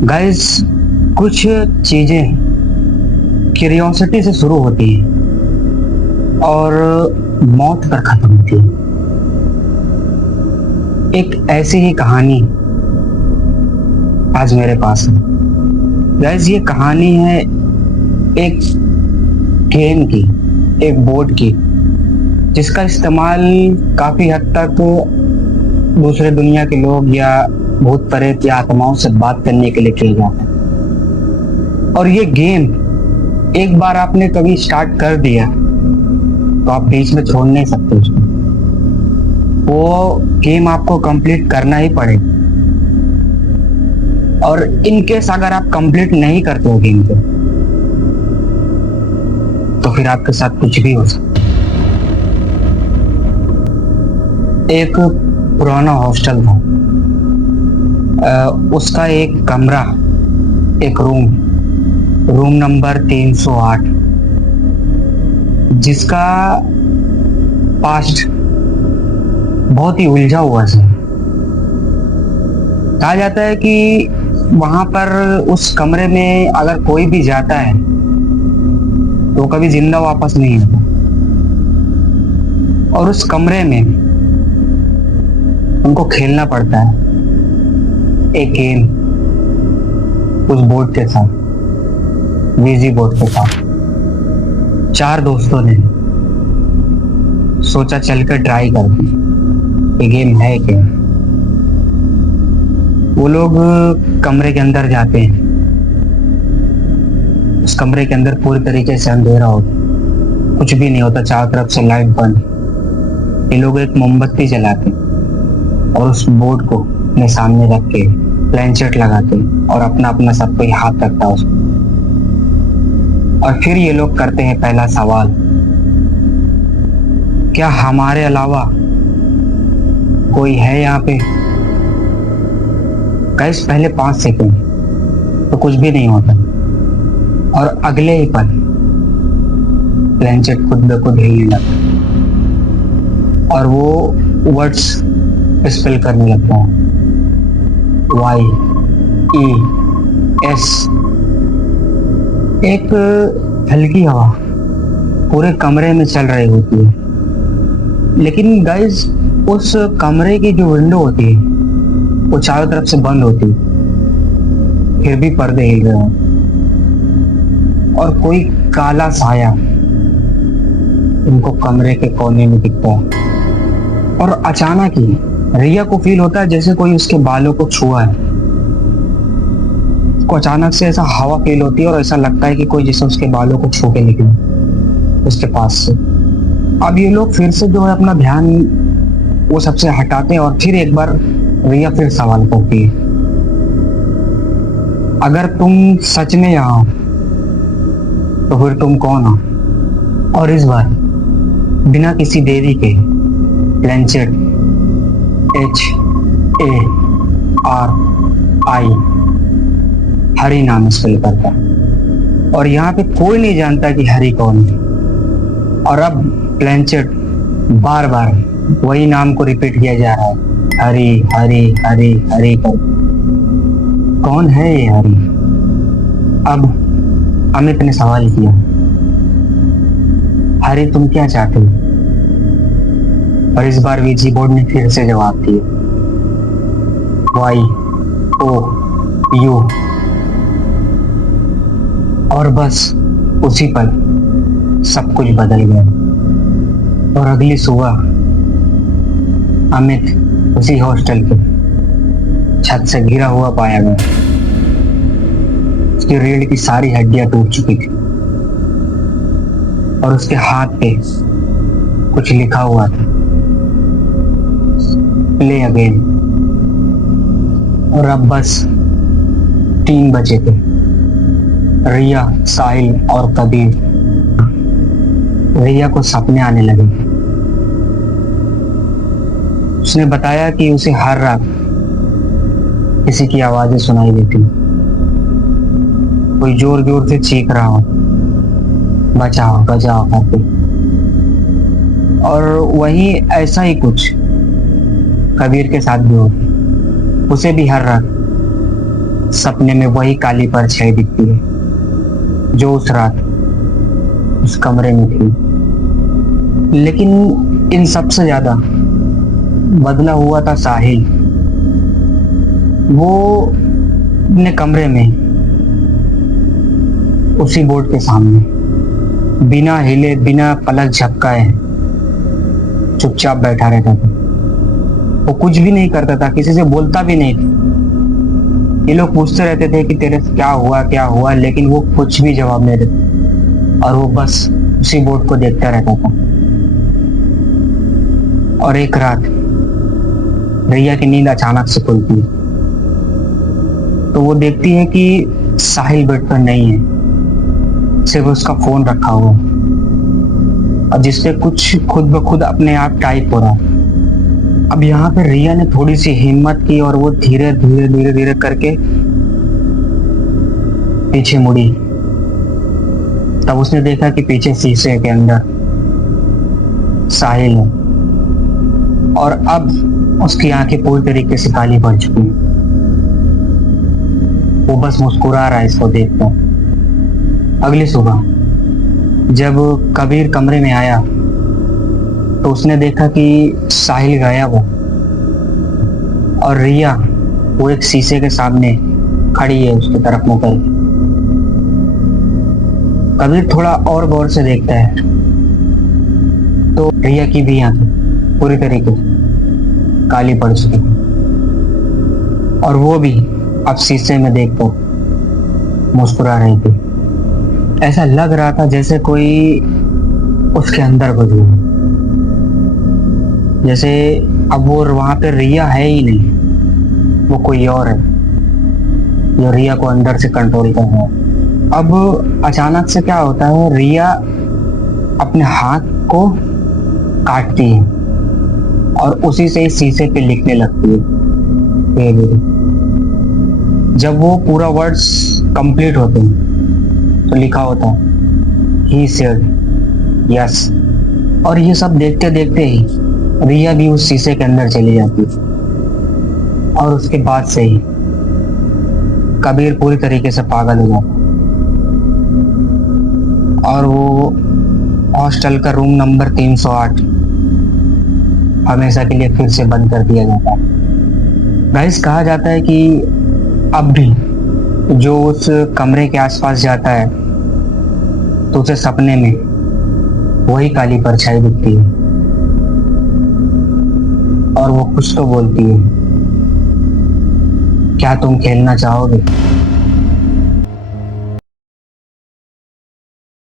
Guys, कुछ चीजें curiosity से शुरू होती है और मौत पर खत्म होती है। एक ऐसी ही कहानी आज मेरे पास है। गाइस, ये कहानी है एक गेम की, एक बोर्ड की, जिसका इस्तेमाल काफी हद तक दूसरे दुनिया के लोग या भूत प्रेत या आत्माओं से बात करने के लिए किया जाता है। और ये गेम एक बार आपने कभी स्टार्ट कर दिया तो आप बीच में छोड़ नहीं सकते उसको। वो गेम आपको कंप्लीट करना ही पड़ेगा। और इनकेस अगर आप कंप्लीट नहीं करते हो गेम को, तो फिर आपके साथ कुछ भी हो सकता है। एक पुराना हॉस्टल था, उसका एक कमरा, एक रूम नंबर 308, जिसका पास्ट बहुत ही उलझा हुआ है। कहा जाता है कि वहां पर उस कमरे में अगर कोई भी जाता है तो कभी जिंदा वापस नहीं आता। और उस कमरे में उनको खेलना पड़ता है एक गेम, उस बोर्ड के साथ, वीजी बोर्ड के साथ। 4 दोस्तों ने सोचा चलकर ट्राई करते ये गेम है क्या। वो लोग कमरे के अंदर जाते हैं। उस कमरे के अंदर पूरी तरीके से अंधेरा होता, कुछ भी नहीं होता, चारों तरफ से लाइट बंद। ये लोग एक मोमबत्ती जलाते और उस बोर्ड को अपने सामने रख के प्लेनचेट लगाते और अपना अपना सब कोई हाथ रखता है उसको। और फिर ये लोग करते हैं पहला सवाल, क्या हमारे अलावा कोई है यहाँ पे। गाइस, पहले 5 सेकंड तो कुछ भी नहीं होता और अगले ही पल प्लेनचेट खुद ब खुद हिलने लगता और वो वर्ड्स स्पेल करने लगता है, YES। एक हल्की हवा पूरे कमरे में चल रही होती है, लेकिन गाइस उस कमरे की जो विंडो होती है वो चारों तरफ से बंद होती है, फिर भी पर्दे हिल रहे हैं और कोई काला साया उनको कमरे के कोने में दिखता है। और अचानक ही रिया को फील होता है जैसे कोई उसके बालों को छुआ है। उसको अचानक से ऐसा हवा फील होती है और ऐसा लगता है कि कोई जैसे उसके बालों को छू के निकले उसके पास से। अब ये लोग फिर से जो है अपना ध्यान वो सबसे हटाते हैं और फिर एक बार रिया फिर सवाल करती है, अगर तुम सच में यहाँ हो तो फिर तुम कौन हो। और इस बार बिना किसी देरी के प्लेनचेट HARI हरी नाम स्पेल करता है और यहाँ पे कोई नहीं जानता कि हरी कौन है। और अब प्लेनचेट बार बार वही नाम को रिपीट किया जा रहा है, हरी हरी हरी हरी कर। कौन है ये हरी। अब अमित ने सवाल किया, हरी तुम क्या चाहते हो। और इस बार वीजी बोर्ड ने फिर से जवाब दिया, YOU। और बस उसी पल सब कुछ बदल गया। और अगली सुबह अमित उसी हॉस्टल के छत से गिरा हुआ पाया गया। उसकी रीढ़ की सारी हड्डियां टूट चुकी थी और उसके हाथ पे कुछ लिखा हुआ था, प्ले अगेन। और अब बस 3 बजे थे। रिया, साहिल और कबीर। रिया को सपने आने लगे। उसने बताया कि उसे हर रात किसी की आवाजें सुनाई देती, कोई जोर जोर से चीख रहा हो, बचाओ बचाओ करके। और वहीं ऐसा ही कुछ कबीर के साथ भी होता। उसे भी हर रात सपने में वही काली परछाई दिखती है जो उस रात उस कमरे में थी। लेकिन इन सबसे ज्यादा बदला हुआ था साहिल। वो अपने कमरे में उसी बोर्ड के सामने बिना हिले बिना पलक झपकाए चुपचाप बैठा रहता था। वो कुछ भी नहीं करता था, किसी से बोलता भी नहीं था। ये लोग पूछते रहते थे कि तेरे से क्या हुआ, लेकिन वो कुछ भी जवाब नहीं देता और वो बस उसी बोर्ड को देखता रहता था। और एक रात रिया की नींद अचानक से खुलती है तो वो देखती है कि साहिल बेड पर नहीं है, सिर्फ उसका फोन रखा हुआ और जिससे कुछ खुद ब खुद अपने आप टाइप हो रहा। अब यहाँ पे रिया ने थोड़ी सी हिम्मत की और वो धीरे धीरे धीरे धीरे करके पीछे मुड़ी। तब उसने देखा कि पीछे शीशे के अंदर साहिल है और अब उसकी आंखें पूरी तरीके से काली पड़ चुकी हैं। वो बस मुस्कुरा रहा है इसको देखकर। अगली सुबह जब कबीर कमरे में आया तो उसने देखा कि साहिल गायब हो और रिया वो एक शीशे के सामने खड़ी है उसकी तरफ मुंह करके। कबीर थोड़ा और गौर से देखता है तो रिया की भी आंखें पूरी तरीके से काली पड़ चुकी थी और वो भी अब शीशे में देखकर मुस्कुरा रही थी। ऐसा लग रहा था जैसे कोई उसके अंदर घुस गया, जैसे अब वो वहां पे रिया है ही नहीं, वो कोई और है जो रिया को अंदर से कंट्रोल कर रहा है। अब अचानक से क्या होता है, रिया अपने हाथ को काटती है और उसी से शीशे पे लिखने लगती है धीरे धीरे। जब वो पूरा वर्ड्स कंप्लीट होते हैं तो लिखा होता है ही सेड यस। और ये सब देखते देखते ही रिया भी उस शीशे के अंदर चली जाती है और उसके बाद से ही कबीर पूरी तरीके से पागल हो जाता और वो हॉस्टल का रूम नंबर 308 हमेशा के लिए फिर से बंद कर दिया जाता है। गाइस, कहा जाता है कि अब भी जो उस कमरे के आसपास जाता है तो उसे सपने में वही काली परछाई दिखती है और वो कुछ तो बोलती है, क्या तुम खेलना चाहोगे?